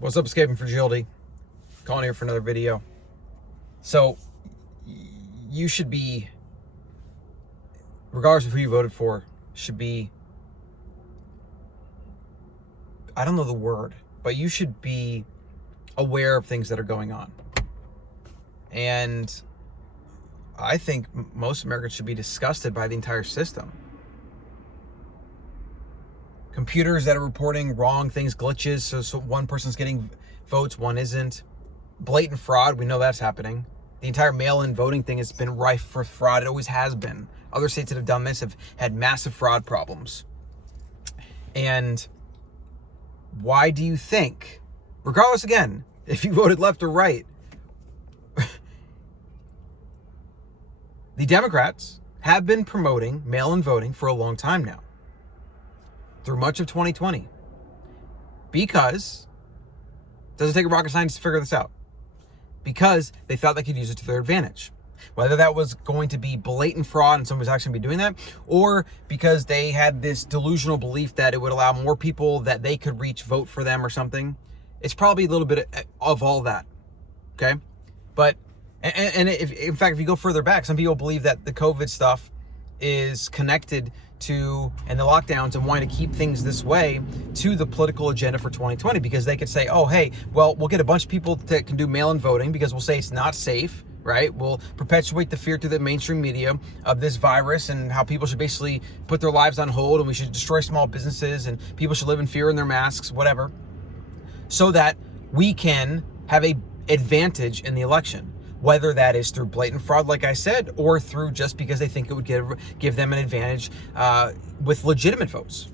What's up, Escaping Fragility? Calling here for another video. So, you should be, regardless of who you voted for, should be, I don't know the word, but you should be aware of things that are going on. And I think most Americans should be disgusted by the entire system. Computers that are reporting wrong things, glitches, so one person's getting votes, one isn't. Blatant fraud, we know that's happening. The entire mail-in voting thing has been rife for fraud. It always has been. Other states that have done this have had massive fraud problems. And why do you think, regardless again, if you voted left or right, the Democrats have been promoting mail-in voting for a long time now, through much of 2020, because it doesn't take a rocket scientist to figure this out, because they thought they could use it to their advantage. Whether that was going to be blatant fraud and someone was actually going to be doing that, or because they had this delusional belief that it would allow more people that they could reach vote for them or something. It's probably a little bit of all that, okay? But, in fact, if you go further back, some people believe that the COVID stuff is connected to, and the lockdowns and wanting to keep things this way, to the political agenda for 2020, because they could say, oh, hey, well, we'll get a bunch of people that can do mail-in voting because we'll say it's not safe, right? We'll perpetuate the fear through the mainstream media of this virus and how people should basically put their lives on hold and we should destroy small businesses and people should live in fear in their masks, whatever, so that we can have a advantage in the election. Whether that is through blatant fraud, like I said, or through just because they think it would give them an advantage with legitimate votes,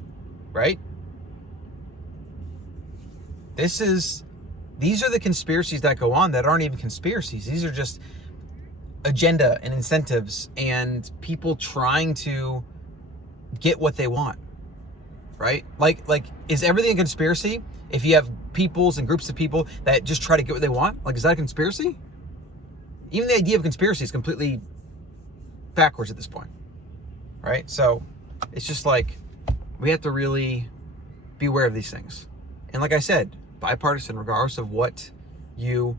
right? These are the conspiracies that go on that aren't even conspiracies. These are just agenda and incentives and people trying to get what they want, right? Like, is everything a conspiracy if you have peoples and groups of people that just try to get what they want? Like, is that a conspiracy? Even the idea of conspiracy is completely backwards at this point, right? So it's just like, we have to really be aware of these things. And like I said, bipartisan, regardless of what you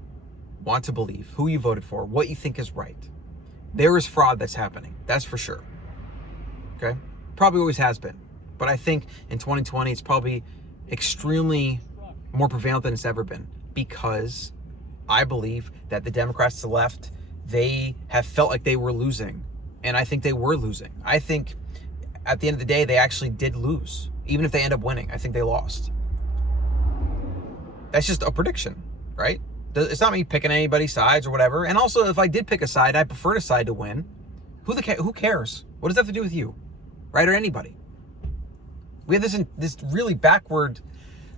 want to believe, who you voted for, what you think is right. There is fraud that's happening. That's for sure. Okay? Probably always has been. But I think in 2020, it's probably extremely more prevalent than it's ever been, because I believe that the Democrats to the left, they have felt like they were losing. And I think they were losing. I think at the end of the day, they actually did lose. Even if they end up winning, I think they lost. That's just a prediction, right? It's not me picking anybody's sides or whatever. And also, if I did pick a side, I prefer a side to win. Who cares? What does that have to do with you, right? Or anybody? We have this really backward,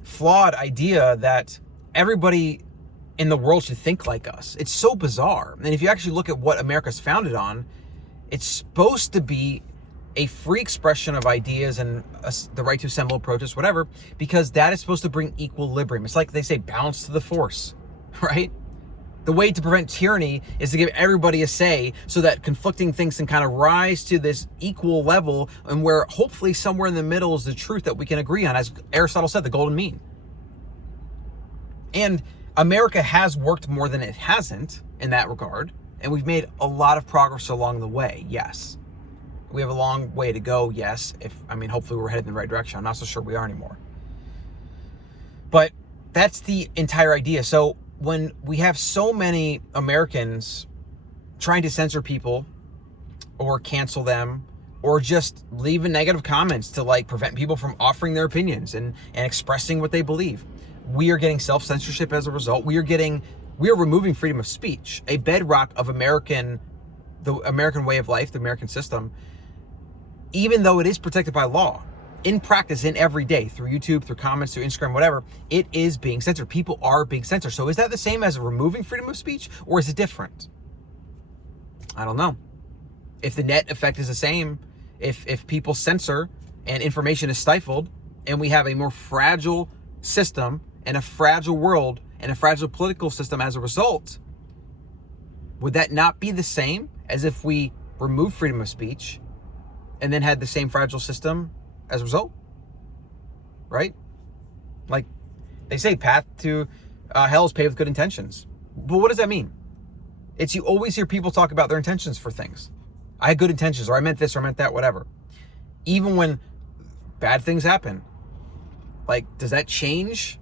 flawed idea that everybody in the world should think like us. It's so bizarre. And if you actually look at what America's founded on, it's supposed to be a free expression of ideas and the right to assemble, protest, whatever, because that is supposed to bring equilibrium. It's like they say, balance to the force, right? The way to prevent tyranny is to give everybody a say so that conflicting things can kind of rise to this equal level, and where hopefully somewhere in the middle is the truth that we can agree on. As Aristotle said, the golden mean. And America has worked more than it hasn't in that regard, and we've made a lot of progress along the way, yes. We have a long way to go, yes. Hopefully we're headed in the right direction. I'm not so sure we are anymore. But that's the entire idea. So when we have so many Americans trying to censor people or cancel them or just leaving negative comments to prevent people from offering their opinions and expressing what they believe, we are getting self-censorship as a result. We are removing freedom of speech, a bedrock of the American way of life, the American system, even though it is protected by law. In practice, in every day, through YouTube, through comments, through Instagram, whatever, it is being censored. People are being censored. So is that the same as removing freedom of speech, or is it different? I don't know. If the net effect is the same, if people censor and information is stifled, and we have a more fragile system and a fragile world and a fragile political system as a result, would that not be the same as if we remove freedom of speech and then had the same fragile system as a result? Right? They say path to hell is paved with good intentions. But what does that mean? It's you always hear people talk about their intentions for things. I had good intentions, or I meant this, or I meant that, whatever. Even when bad things happen, like, does that change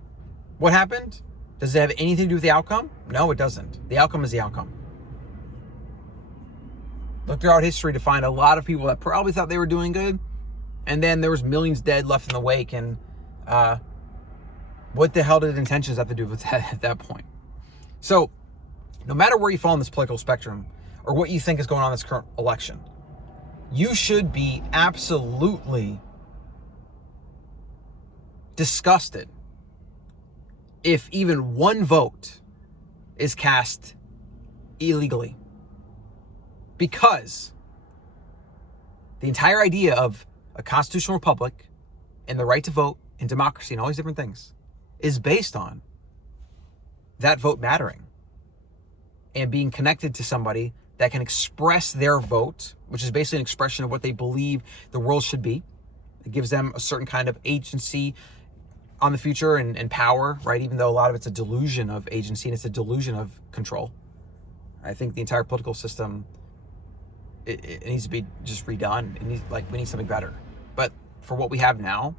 what happened? Does it have anything to do with the outcome? No, it doesn't. The outcome is the outcome. Look throughout history to find a lot of people that probably thought they were doing good, and then there was millions dead left in the wake, and what the hell did intentions have to do with that at that point? So, no matter where you fall on this political spectrum, or what you think is going on in this current election, you should be absolutely disgusted if even one vote is cast illegally. Because the entire idea of a constitutional republic and the right to vote and democracy and all these different things is based on that vote mattering and being connected to somebody that can express their vote, which is basically an expression of what they believe the world should be. It gives them a certain kind of agency on the future and power, right? Even though a lot of it's a delusion of agency and it's a delusion of control. I think the entire political system, it needs to be just redone. We need something better. But for what we have now,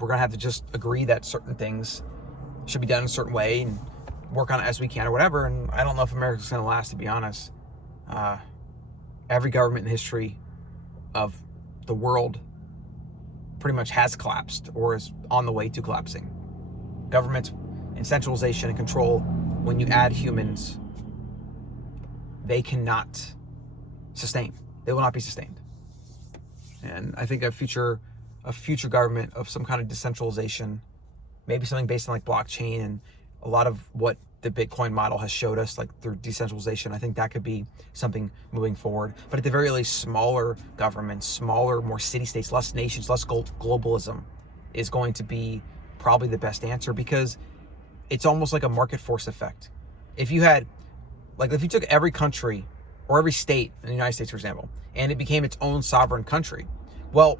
we're gonna have to just agree that certain things should be done in a certain way and work on it as we can or whatever. And I don't know if America's gonna last, to be honest. Every government in the history of the world pretty much has collapsed or is on the way to collapsing. Government and centralization and control, when you add humans, they cannot sustain. They will not be sustained. And I think a future government of some kind of decentralization, maybe something based on like blockchain and a lot of what the Bitcoin model has showed us, like through decentralization, I think that could be something moving forward. But at the very least, smaller governments, smaller, more city-states, less nations, less globalism is going to be probably the best answer, because it's almost like a market force effect. If you took every country or every state in the United States, for example, and it became its own sovereign country, well,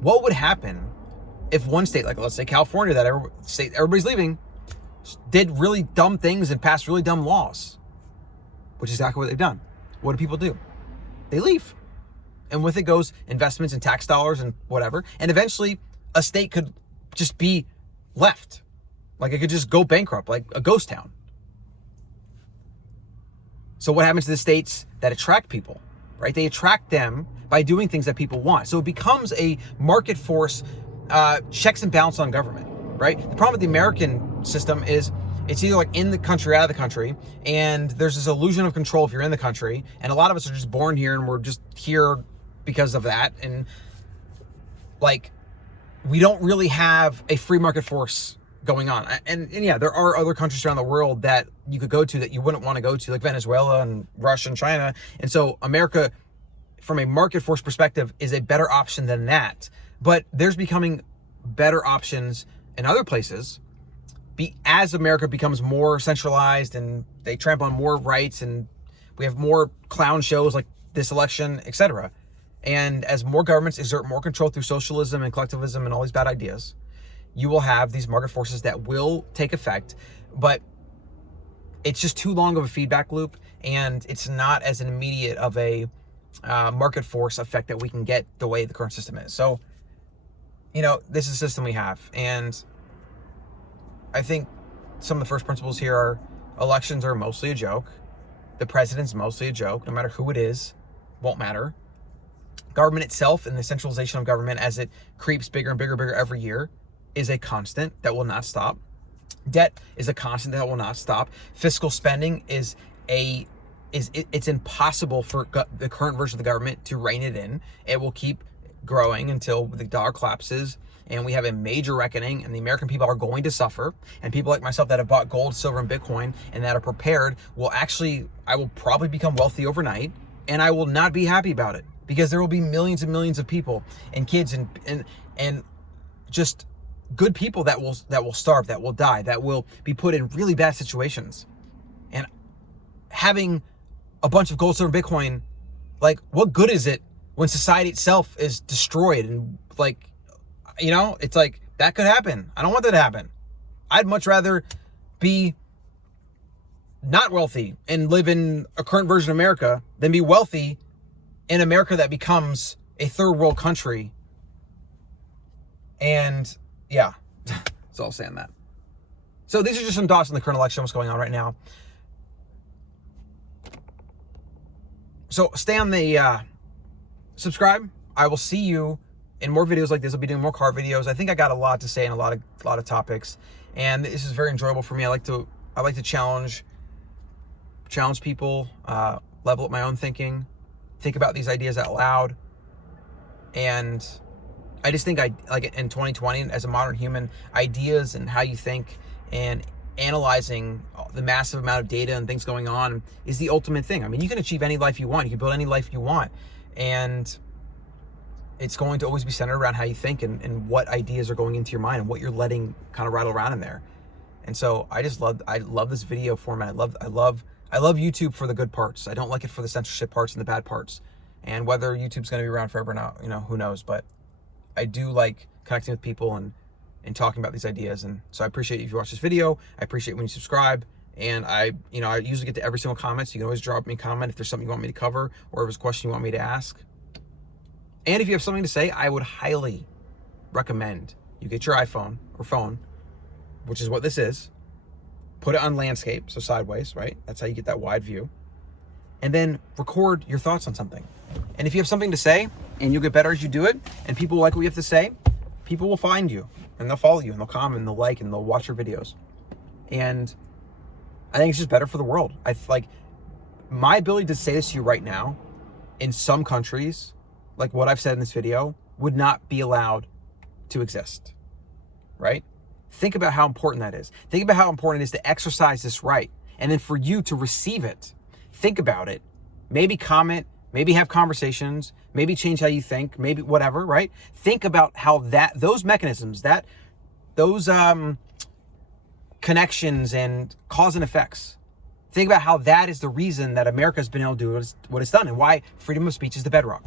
what would happen if one state, like let's say California, that everybody's leaving, did really dumb things and passed really dumb laws, which is exactly what they've done. What do people do? They leave. And with it goes investments and tax dollars and whatever. And eventually a state could just be left. Like it could just go bankrupt, like a ghost town. So what happens to the states that attract people, right? They attract them by doing things that people want. So it becomes a market force, checks and balance on government, right? The problem with the American system is it's either like in the country, out of the country, and there's this illusion of control if you're in the country, and a lot of us are just born here and we're just here because of that, and like we don't really have a free market force going on. And yeah, there are other countries around the world that you could go to that you wouldn't want to go to, like Venezuela and Russia and China, and so America, from a market force perspective, is a better option than that. But there's becoming better options in other places as America becomes more centralized and they trample on more rights and we have more clown shows like this election, etc. And as more governments exert more control through socialism and collectivism and all these bad ideas, you will have these market forces that will take effect, but it's just too long of a feedback loop, and it's not as an immediate of a market force effect that we can get the way the current system is. So, this is the system we have, and I think some of the first principles here are elections are mostly a joke. The president's mostly a joke. No matter who it is, won't matter. Government itself and the centralization of government as it creeps bigger and bigger every year is a constant that will not stop. Debt is a constant that will not stop. Fiscal spending it's impossible for the current version of the government to rein it in. It will keep growing until the dollar collapses and we have a major reckoning, and the American people are going to suffer. And people like myself that have bought gold, silver, and Bitcoin and that are prepared I will probably become wealthy overnight, and I will not be happy about it, because there will be millions and millions of people and kids and just good people that will starve, that will die, that will be put in really bad situations. And having a bunch of gold, silver, and Bitcoin, like, what good is it when society itself is destroyed? And it's like That could happen. I don't want that to happen. I'd much rather be not wealthy and live in a current version of America than be wealthy in America that becomes a third world country. And yeah, that's all I'm saying that. So these are just some thoughts on the current election, what's going on right now. So stay on the subscribe. I will see you in more videos like this. I'll be doing more car videos. I think I got a lot to say and a lot of topics, and this is very enjoyable for me. I like to challenge people, level up my own thinking, think about these ideas out loud, and I just think like in 2020 as a modern human, ideas and how you think and analyzing the massive amount of data and things going on is the ultimate thing. I mean, you can achieve any life you want. You can build any life you want. And it's going to always be centered around how you think and what ideas are going into your mind and what you're letting kind of rattle around in there. And so I love this video format. I love YouTube for the good parts. I don't like it for the censorship parts and the bad parts. And whether YouTube's going to be around forever or not, who knows. But I do like connecting with people and talking about these ideas. And so I appreciate if you watch this video. I appreciate when you subscribe. And I usually get to every single comment. So you can always drop me a comment if there's something you want me to cover or if there's a question you want me to ask. And if you have something to say, I would highly recommend you get your iPhone or phone, which is what this is, put it on landscape, so sideways, right? That's how you get that wide view. And then record your thoughts on something. And if you have something to say, and you'll get better as you do it, and people like what you have to say, people will find you, and they'll follow you, and they'll comment, and they'll like, and they'll watch your videos. And I think it's just better for the world. My ability to say this to you right now, in some countries, like what I've said in this video, would not be allowed to exist, right? Think about how important that is. Think about how important it is to exercise this right. And then for you to receive it, think about it, maybe comment, maybe have conversations, maybe change how you think, maybe whatever, right? Think about how those mechanisms, those connections and cause and effects, think about how that is the reason that America has been able to do what it's done and why freedom of speech is the bedrock.